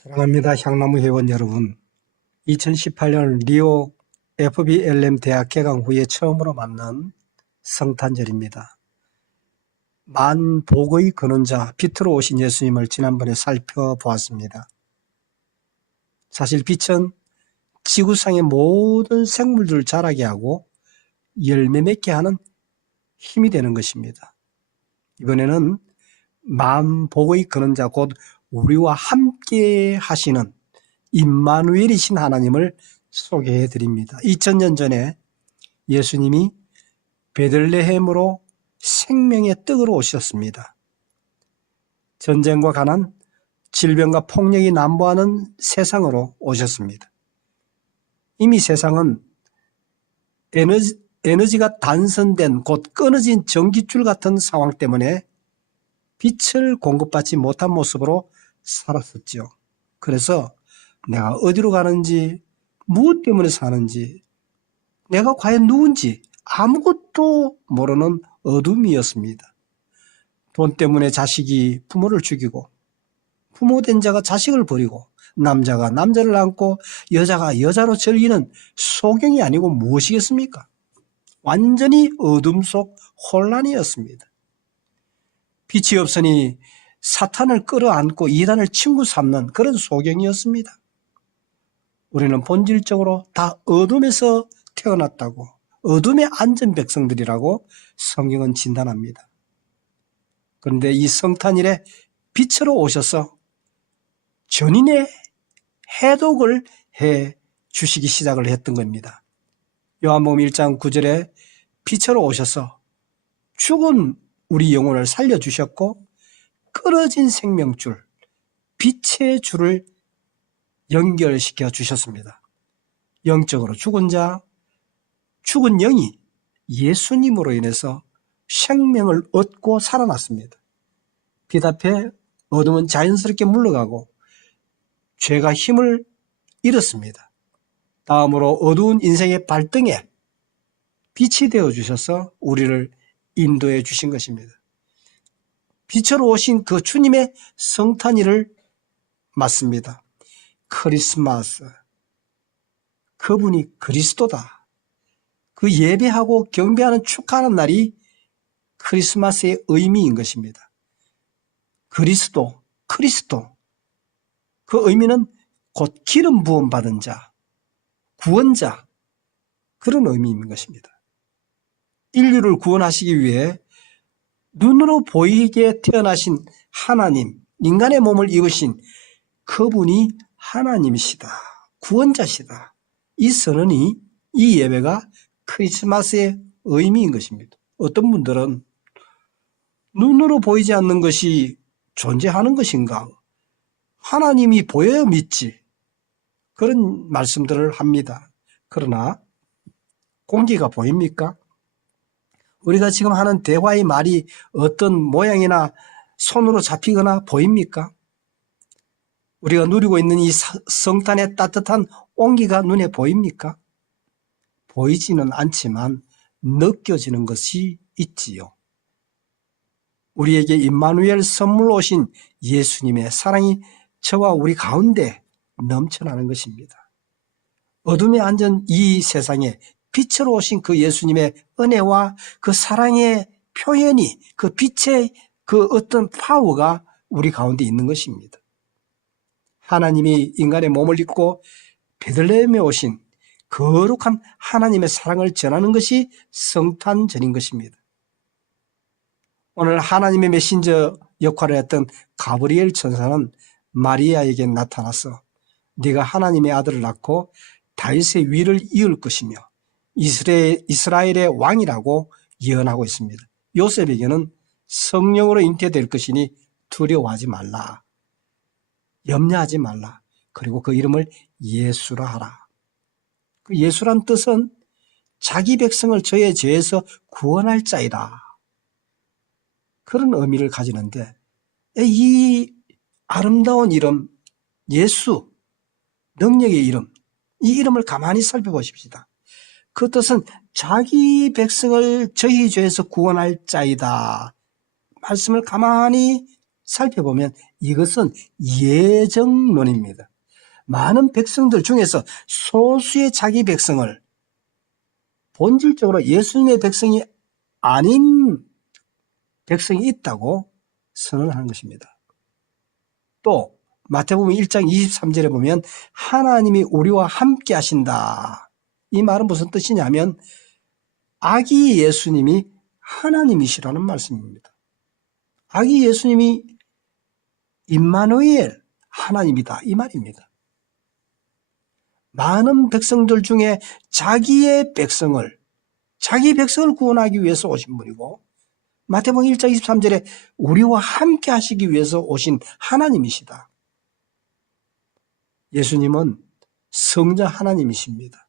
사랑합니다. 향나무 회원 여러분. 2018년 리오 FBLM 대학 개강 후에 처음으로 맞는 성탄절입니다. 만 복의 근원자 빛으로 오신 예수님을 지난번에 살펴보았습니다. 사실 빛은 지구상의 모든 생물들을 자라게 하고 열매 맺게 하는 힘이 되는 것입니다. 이번에는 만 복의 근원자 곧 우리와 함께 하시는 임마누엘이신 하나님을 소개해 드립니다. 2000년 전에 예수님이 베들레헴으로 생명의 떡으로 오셨습니다. 전쟁과 가난, 질병과 폭력이 난무하는 세상으로 오셨습니다. 이미 세상은 에너지가 단선된 곧 끊어진 전기줄 같은 상황 때문에 빛을 공급받지 못한 모습으로 살았었죠. 그래서 내가 어디로 가는지, 무엇 때문에 사는지, 내가 과연 누군지 아무것도 모르는 어둠이었습니다. 돈 때문에 자식이 부모를 죽이고, 부모된 자가 자식을 버리고, 남자가 남자를 안고 여자가 여자로 즐기는 소경이 아니고 무엇이겠습니까? 완전히 어둠 속 혼란이었습니다. 빛이 없으니 사탄을 끌어안고 이단을 친구 삼는 그런 소경이었습니다. 우리는 본질적으로 다 어둠에서 태어났다고, 어둠에 앉은 백성들이라고 성경은 진단합니다. 그런데 이 성탄일에 빛으로 오셔서 전인의 해독을 해 주시기 시작을 했던 겁니다. 요한복음 1장 9절에 빛으로 오셔서 죽은 우리 영혼을 살려주셨고 끊어진 생명줄, 빛의 줄을 연결시켜 주셨습니다. 영적으로 죽은 자, 죽은 영이 예수님으로 인해서 생명을 얻고 살아났습니다. 빛 앞에 어둠은 자연스럽게 물러가고 죄가 힘을 잃었습니다. 다음으로 어두운 인생의 발등에 빛이 되어 주셔서 우리를 인도해 주신 것입니다. 빛으로 오신 그 주님의 성탄일을 맞습니다. 크리스마스, 그분이 그리스도다. 그 예배하고 경배하는 축하하는 날이 크리스마스의 의미인 것입니다. 그리스도, 크리스도, 그 의미는 곧 기름 부음 받은 자, 구원자, 그런 의미인 것입니다. 인류를 구원하시기 위해 눈으로 보이게 태어나신 하나님, 인간의 몸을 입으신 그분이 하나님이시다, 구원자시다. 이 선언이, 이 예배가 크리스마스의 의미인 것입니다. 어떤 분들은 눈으로 보이지 않는 것이 존재하는 것인가? 하나님이 보여야 믿지. 그런 말씀들을 합니다. 그러나 공기가 보입니까? 우리가 지금 하는 대화의 말이 어떤 모양이나 손으로 잡히거나 보입니까? 우리가 누리고 있는 이 성탄의 따뜻한 온기가 눈에 보입니까? 보이지는 않지만 느껴지는 것이 있지요. 우리에게 임마누엘 선물로 오신 예수님의 사랑이 저와 우리 가운데 넘쳐나는 것입니다. 어둠에 앉은 이 세상에 빛으로 오신 그 예수님의 은혜와 그 사랑의 표현이, 그 빛의 그 어떤 파워가 우리 가운데 있는 것입니다. 하나님이 인간의 몸을 입고 베들레헴에 오신 거룩한 하나님의 사랑을 전하는 것이 성탄절인 것입니다. 오늘 하나님의 메신저 역할을 했던 가브리엘 천사는 마리아에게 나타나서 네가 하나님의 아들을 낳고 다윗의 위를 이을 것이며 이스라엘의 왕이라고 예언하고 있습니다. 요셉에게는 성령으로 잉태될 것이니 두려워하지 말라, 염려하지 말라. 그리고 그 이름을 예수라 하라. 그 예수란 뜻은 자기 백성을 저의 죄에서 구원할 자이다, 그런 의미를 가지는데, 이 아름다운 이름 예수, 능력의 이름, 이 이름을 가만히 살펴보십시다. 그 뜻은 자기 백성을 저희 죄에서 구원할 자이다 말씀을 가만히 살펴보면 이것은 예정론입니다. 많은 백성들 중에서 소수의 자기 백성을 본질적으로 예수님의 백성이 아닌 백성이 있다고 선언하는 것입니다. 또 마태복음 1장 23절에 보면 하나님이 우리와 함께 하신다. 이 말은 무슨 뜻이냐면 아기 예수님이 하나님이시라는 말씀입니다. 아기 예수님이 임마누엘 하나님이다 이 말입니다. 많은 백성들 중에 자기 백성을 구원하기 위해서 오신 분이고 마태복음 1장 23절에 우리와 함께 하시기 위해서 오신 하나님이시다. 예수님은 성자 하나님이십니다.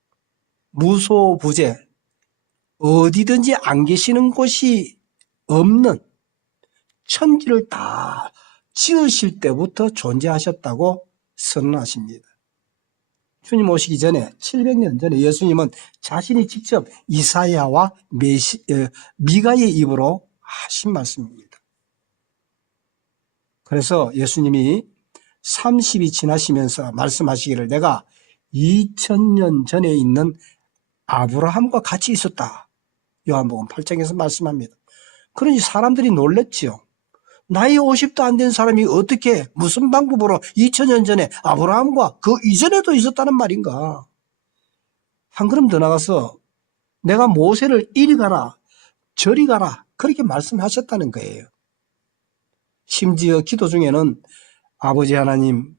무소부재 어디든지 안 계시는 곳이 없는 천지를 다 지으실 때부터 존재하셨다고 선언하십니다. 주님 오시기 전에 700년 전에 예수님은 자신이 직접 이사야와 미가의 입으로 하신 말씀입니다. 그래서 예수님이 30이 지나시면서 말씀하시기를 내가 2000년 전에 있는 아브라함과 같이 있었다. 요한복음 8장에서 말씀합니다. 그러니 사람들이 놀랬지요. 나이 50도 안 된 사람이 어떻게 무슨 방법으로 2000년 전에 아브라함과 그 이전에도 있었다는 말인가. 한 걸음 더 나가서 내가 모세를 이리 가라 저리 가라 그렇게 말씀하셨다는 거예요. 심지어 기도 중에는 아버지 하나님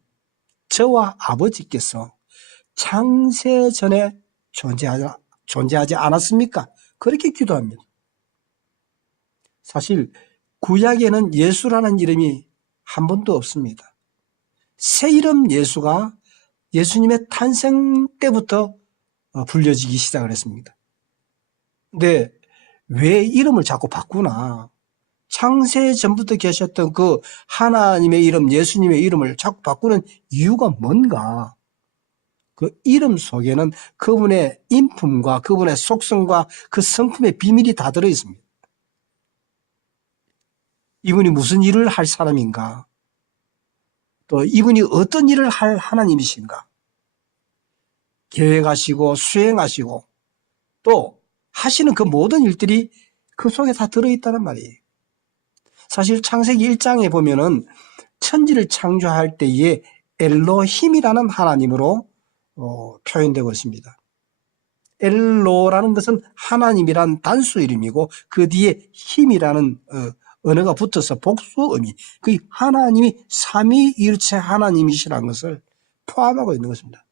저와 아버지께서 창세 전에 존재하지 않았습니까? 그렇게 기도합니다. 사실 구약에는 예수라는 이름이 한 번도 없습니다. 새 이름 예수가 예수님의 탄생 때부터 불려지기 시작을 했습니다. 근데 왜 이름을 자꾸 바꾸나? 창세 전부터 계셨던 그 하나님의 이름, 예수님의 이름을 자꾸 바꾸는 이유가 뭔가? 그 이름 속에는 그분의 인품과 그분의 속성과 그 성품의 비밀이 다 들어있습니다. 이분이 무슨 일을 할 사람인가? 또 이분이 어떤 일을 할 하나님이신가? 계획하시고 수행하시고 또 하시는 그 모든 일들이 그 속에 다 들어있다는 말이에요. 사실 창세기 1장에 보면은 천지를 창조할 때에 엘로힘이라는 하나님으로 표현되고 있습니다. 엘로라는 것은 하나님이란 단수 이름이고 그 뒤에 힘이라는 언어가 붙어서 복수 의미, 그 하나님이 삼위일체 하나님이시라는 것을 포함하고 있는 것입니다.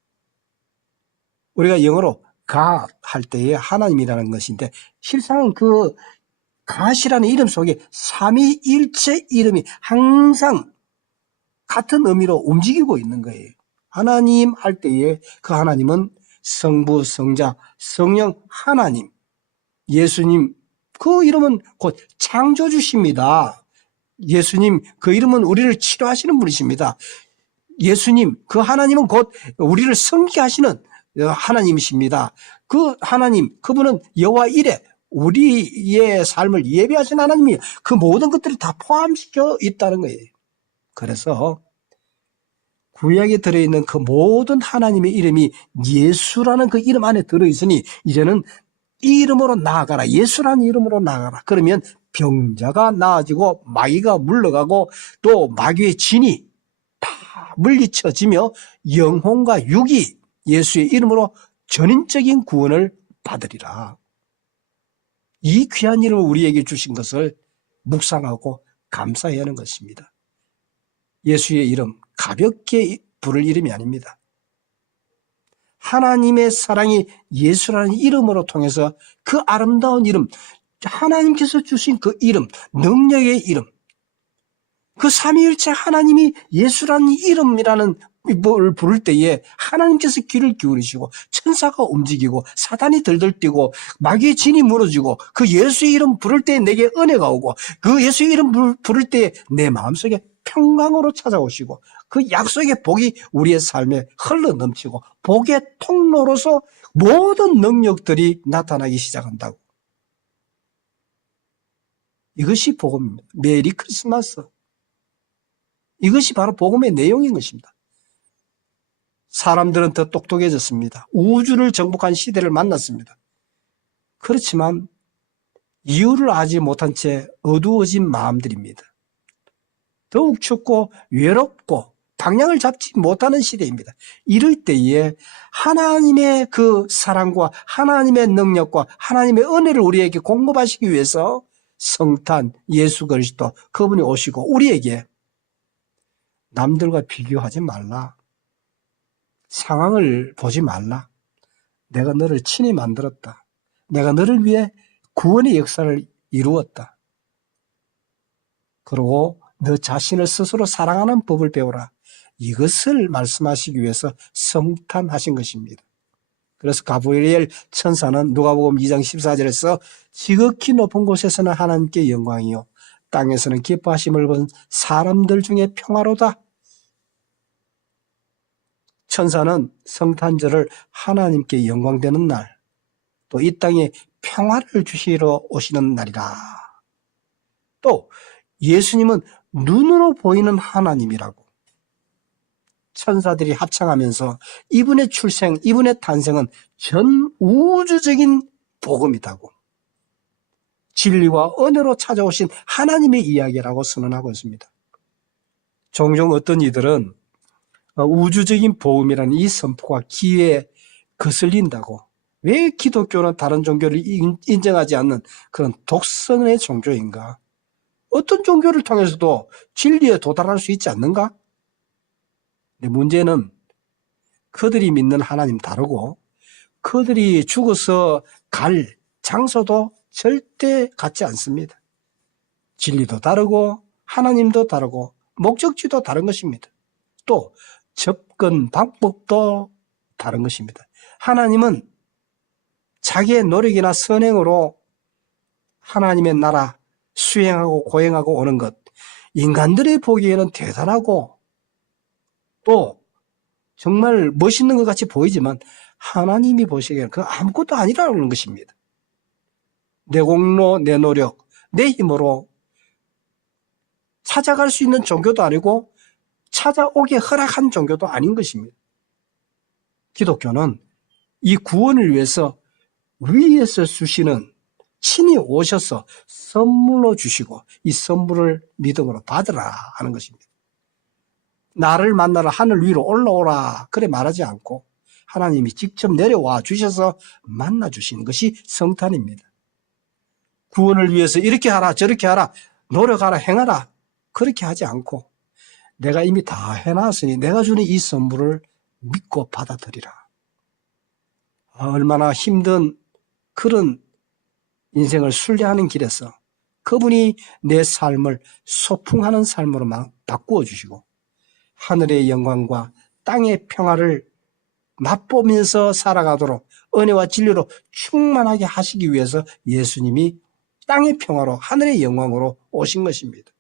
우리가 영어로 God 할 때에 하나님이라는 것인데 실상은 그 God이라는 이름 속에 삼위일체 이름이 항상 같은 의미로 움직이고 있는 거예요. 하나님 할 때에 그 하나님은 성부, 성자, 성령 하나님, 예수님 그 이름은 곧 창조주십니다. 예수님 그 이름은 우리를 치료하시는 분이십니다. 예수님 그 하나님은 곧 우리를 섬기게 하시는 하나님이십니다. 그 하나님 그분은 여호와 이레 우리의 삶을 예비하신 하나님이 그 모든 것들을 다 포함시켜 있다는 거예요. 그래서 구약에 들어있는 그 모든 하나님의 이름이 예수라는 그 이름 안에 들어있으니 이제는 이 이름으로 나아가라. 예수라는 이름으로 나아가라. 그러면 병자가 나아지고 마귀가 물러가고 또 마귀의 진이 다 물리쳐지며 영혼과 육이 예수의 이름으로 전인적인 구원을 받으리라. 이 귀한 이름을 우리에게 주신 것을 묵상하고 감사해야 하는 것입니다. 예수의 이름 가볍게 부를 이름이 아닙니다. 하나님의 사랑이 예수라는 이름으로 통해서 그 아름다운 이름, 하나님께서 주신 그 이름, 능력의 이름, 그 삼위일체 하나님이 예수라는 이름이라는 뭘 부를 때에 하나님께서 귀를 기울이시고 천사가 움직이고 사단이 들들 뛰고 마귀의 진이 무너지고 그 예수의 이름 부를 때 내게 은혜가 오고 그 예수의 이름 부를 때 내 마음속에 평강으로 찾아오시고 그 약속의 복이 우리의 삶에 흘러 넘치고 복의 통로로서 모든 능력들이 나타나기 시작한다고. 이것이 복음입니다. 메리 크리스마스. 이것이 바로 복음의 내용인 것입니다. 사람들은 더 똑똑해졌습니다. 우주를 정복한 시대를 만났습니다. 그렇지만 이유를 알지 못한 채 어두워진 마음들입니다. 더욱 춥고 외롭고 방향을 잡지 못하는 시대입니다. 이럴 때에 하나님의 그 사랑과 하나님의 능력과 하나님의 은혜를 우리에게 공급하시기 위해서 성탄 예수 그리스도 그분이 오시고 우리에게 남들과 비교하지 말라. 상황을 보지 말라. 내가 너를 친히 만들었다. 내가 너를 위해 구원의 역사를 이루었다. 그리고 너 자신을 스스로 사랑하는 법을 배우라. 이것을 말씀하시기 위해서 성탄하신 것입니다. 그래서 가브리엘 천사는 누가복음 2장 14절에서 지극히 높은 곳에서는 하나님께 영광이요 땅에서는 기뻐하심을 본 사람들 중에 평화로다. 천사는 성탄절을 하나님께 영광되는 날, 또 이 땅에 평화를 주시러 오시는 날이라. 또 예수님은 눈으로 보이는 하나님이라고. 천사들이 합창하면서 이분의 출생, 이분의 탄생은 전 우주적인 복음이다고. 진리와 은혜로 찾아오신 하나님의 이야기라고 선언하고 있습니다. 종종 어떤 이들은 우주적인 복음이라는 이 선포가 귀에 거슬린다고. 왜 기독교는 다른 종교를 인정하지 않는 그런 독선의 종교인가? 어떤 종교를 통해서도 진리에 도달할 수 있지 않는가? 근데 문제는 그들이 믿는 하나님 다르고 그들이 죽어서 갈 장소도 절대 같지 않습니다. 진리도 다르고 하나님도 다르고 목적지도 다른 것입니다. 또 접근 방법도 다른 것입니다. 하나님은 자기의 노력이나 선행으로 하나님의 나라 수행하고 고행하고 오는 것, 인간들이 보기에는 대단하고 또 정말 멋있는 것 같이 보이지만 하나님이 보시기에는 그거 아무것도 아니라는 것입니다. 내 공로, 내 노력, 내 힘으로 찾아갈 수 있는 종교도 아니고 찾아오게 허락한 종교도 아닌 것입니다. 기독교는 이 구원을 위해서 위에서 주시는 친히 오셔서 선물로 주시고 이 선물을 믿음으로 받으라 하는 것입니다. 나를 만나러 하늘 위로 올라오라 그래 말하지 않고 하나님이 직접 내려와 주셔서 만나 주시는 것이 성탄입니다. 구원을 위해서 이렇게 하라 저렇게 하라 노력하라 행하라 그렇게 하지 않고 내가 이미 다 해놨으니 내가 주는 이 선물을 믿고 받아들이라. 얼마나 힘든 그런 인생을 순례하는 길에서 그분이 내 삶을 소풍하는 삶으로 바꾸어 주시고 하늘의 영광과 땅의 평화를 맛보면서 살아가도록 은혜와 진리로 충만하게 하시기 위해서 예수님이 땅의 평화로 하늘의 영광으로 오신 것입니다.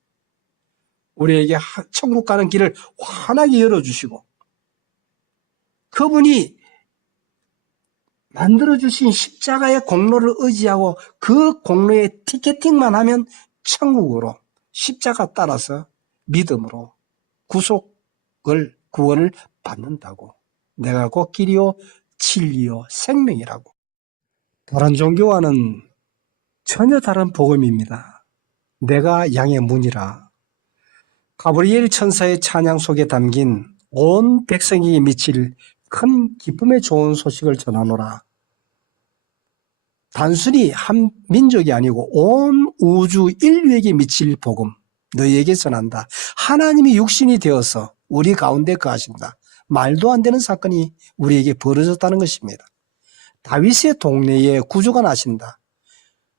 우리에게 천국 가는 길을 환하게 열어주시고 그분이 만들어주신 십자가의 공로를 의지하고 그 공로에 티켓팅만 하면 천국으로 십자가 따라서 믿음으로 구원을 받는다고. 내가 곧 길이요 진리요 생명이라고. 다른 종교와는 전혀 다른 복음입니다. 내가 양의 문이라. 가브리엘 천사의 찬양 속에 담긴 온 백성에게 미칠 큰 기쁨의 좋은 소식을 전하노라. 단순히 한 민족이 아니고 온 우주 인류에게 미칠 복음 너희에게 전한다. 하나님이 육신이 되어서 우리 가운데 거하신다. 말도 안 되는 사건이 우리에게 벌어졌다는 것입니다. 다윗의 동네에 구주가 나신다.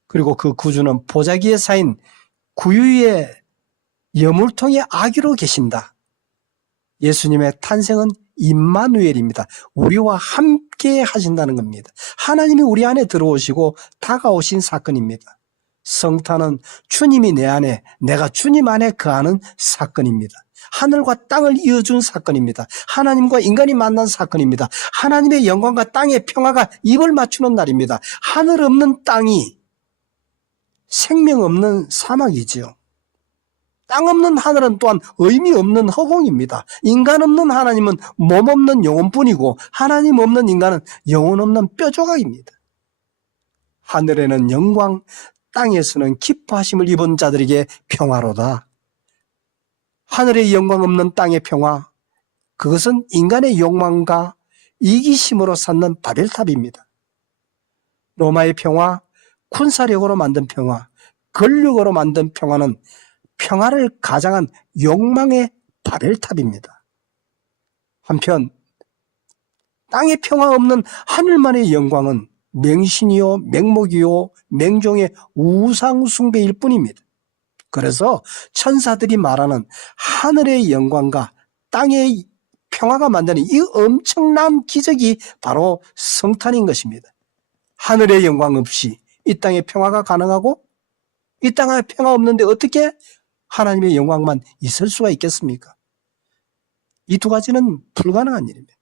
그리고 그 구주는 보자기에 쌓인 구유의 여물통의 아기로 계신다. 예수님의 탄생은 임마누엘입니다. 우리와 함께 하신다는 겁니다. 하나님이 우리 안에 들어오시고 다가오신 사건입니다. 성탄은 주님이 내 안에, 내가 주님 안에 거하는 사건입니다. 하늘과 땅을 이어준 사건입니다. 하나님과 인간이 만난 사건입니다. 하나님의 영광과 땅의 평화가 입을 맞추는 날입니다. 하늘 없는 땅이 생명 없는 사막이지요. 땅 없는 하늘은 또한 의미 없는 허공입니다. 인간 없는 하나님은 몸 없는 영혼뿐이고 하나님 없는 인간은 영혼 없는 뼈조각입니다. 하늘에는 영광, 땅에서는 기뻐하심을 입은 자들에게 평화로다. 하늘의 영광 없는 땅의 평화, 그것은 인간의 욕망과 이기심으로 쌓는 바벨탑입니다. 로마의 평화, 군사력으로 만든 평화, 권력으로 만든 평화는 평화를 가장한 욕망의 바벨탑입니다. 한편 땅의 평화 없는 하늘만의 영광은 맹신이요 맹목이요 맹종의 우상 숭배일 뿐입니다. 그래서 천사들이 말하는 하늘의 영광과 땅의 평화가 만드는 이 엄청난 기적이 바로 성탄인 것입니다. 하늘의 영광 없이 이 땅의 평화가 가능하고 이 땅에 평화 없는데 어떻게 하나님의 영광만 있을 수가 있겠습니까? 이 두 가지는 불가능한 일입니다.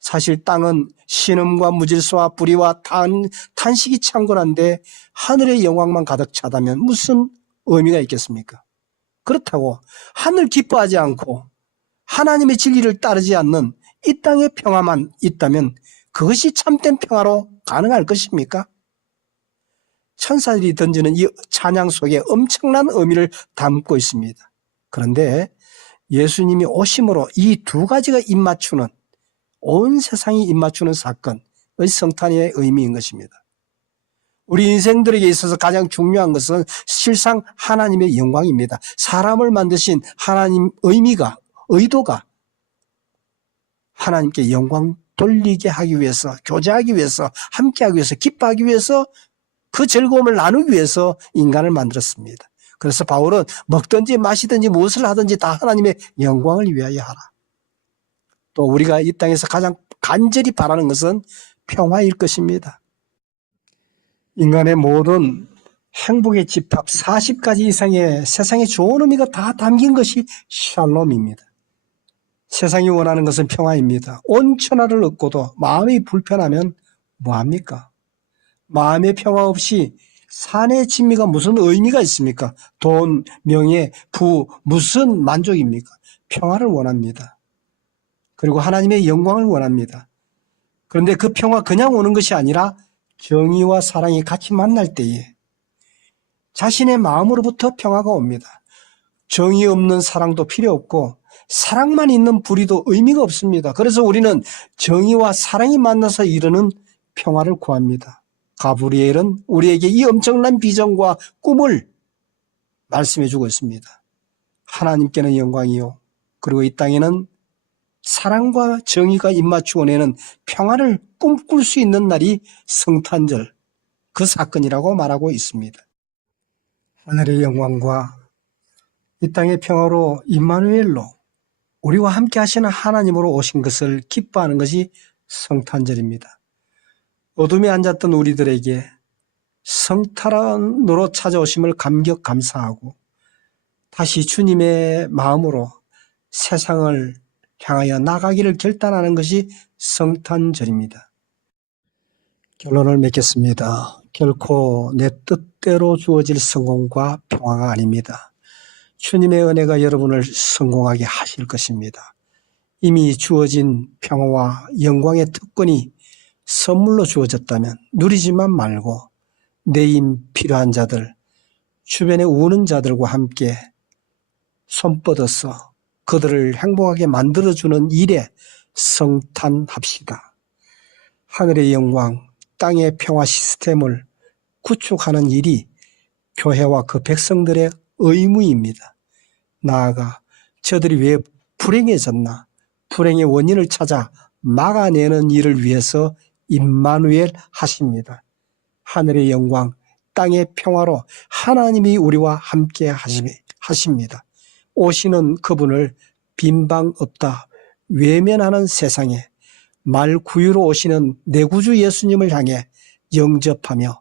사실 땅은 신음과 무질서와 불의와 탄식이 창궐한데 하늘의 영광만 가득 차다면 무슨 의미가 있겠습니까? 그렇다고 하늘 기뻐하지 않고 하나님의 진리를 따르지 않는 이 땅의 평화만 있다면 그것이 참된 평화로 가능할 것입니까? 천사들이 던지는 이 찬양 속에 엄청난 의미를 담고 있습니다. 그런데 예수님이 오심으로 이 두 가지가 입맞추는, 온 세상이 입맞추는 사건의 성탄의 의미인 것입니다. 우리 인생들에게 있어서 가장 중요한 것은 실상 하나님의 영광입니다. 사람을 만드신 하나님 의도가 하나님께 영광 돌리게 하기 위해서, 교제하기 위해서, 함께하기 위해서, 기뻐하기 위해서, 그 즐거움을 나누기 위해서 인간을 만들었습니다. 그래서 바울은 먹든지 마시든지 무엇을 하든지 다 하나님의 영광을 위하여 하라. 또 우리가 이 땅에서 가장 간절히 바라는 것은 평화일 것입니다. 인간의 모든 행복의 집합 40가지 이상의 세상의 좋은 의미가 다 담긴 것이 샬롬입니다. 세상이 원하는 것은 평화입니다. 온 천하를 얻고도 마음이 불편하면 뭐합니까? 마음의 평화 없이 산의 진미가 무슨 의미가 있습니까? 돈, 명예, 부, 무슨 만족입니까? 평화를 원합니다. 그리고 하나님의 영광을 원합니다. 그런데 그 평화 그냥 오는 것이 아니라 정의와 사랑이 같이 만날 때에 자신의 마음으로부터 평화가 옵니다. 정의 없는 사랑도 필요 없고 사랑만 있는 불의도 의미가 없습니다. 그래서 우리는 정의와 사랑이 만나서 이루는 평화를 구합니다. 가브리엘은 우리에게 이 엄청난 비전과 꿈을 말씀해 주고 있습니다. 하나님께는 영광이요, 그리고 이 땅에는 사랑과 정의가 입맞추어 내는 평화를 꿈꿀 수 있는 날이 성탄절, 그 사건이라고 말하고 있습니다. 하늘의 영광과 이 땅의 평화로 임마누엘로 우리와 함께 하시는 하나님으로 오신 것을 기뻐하는 것이 성탄절입니다. 어둠에 앉았던 우리들에게 성탄으로 찾아오심을 감격 감사하고 다시 주님의 마음으로 세상을 향하여 나가기를 결단하는 것이 성탄절입니다. 결론을 맺겠습니다. 결코 내 뜻대로 주어질 성공과 평화가 아닙니다. 주님의 은혜가 여러분을 성공하게 하실 것입니다. 이미 주어진 평화와 영광의 특권이 선물로 주어졌다면 누리지만 말고 내임 필요한 자들, 주변에 우는 자들과 함께 손뻗어서 그들을 행복하게 만들어주는 일에 성탄합시다. 하늘의 영광, 땅의 평화 시스템을 구축하는 일이 교회와 그 백성들의 의무입니다. 나아가 저들이 왜 불행해졌나, 불행의 원인을 찾아 막아내는 일을 위해서 임마누엘 하십니다. 하늘의 영광, 땅의 평화로 하나님이 우리와 함께 하십니다. 오시는 그분을 빈방 없다 외면하는 세상에 말구유로 오시는 내 구주 예수님을 향해 영접하며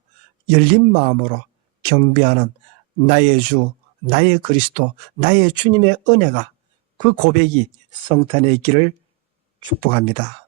열린 마음으로 경배하는 나의 주, 나의 그리스도, 나의 주님의 은혜가, 그 고백이 성탄에 있기를 축복합니다.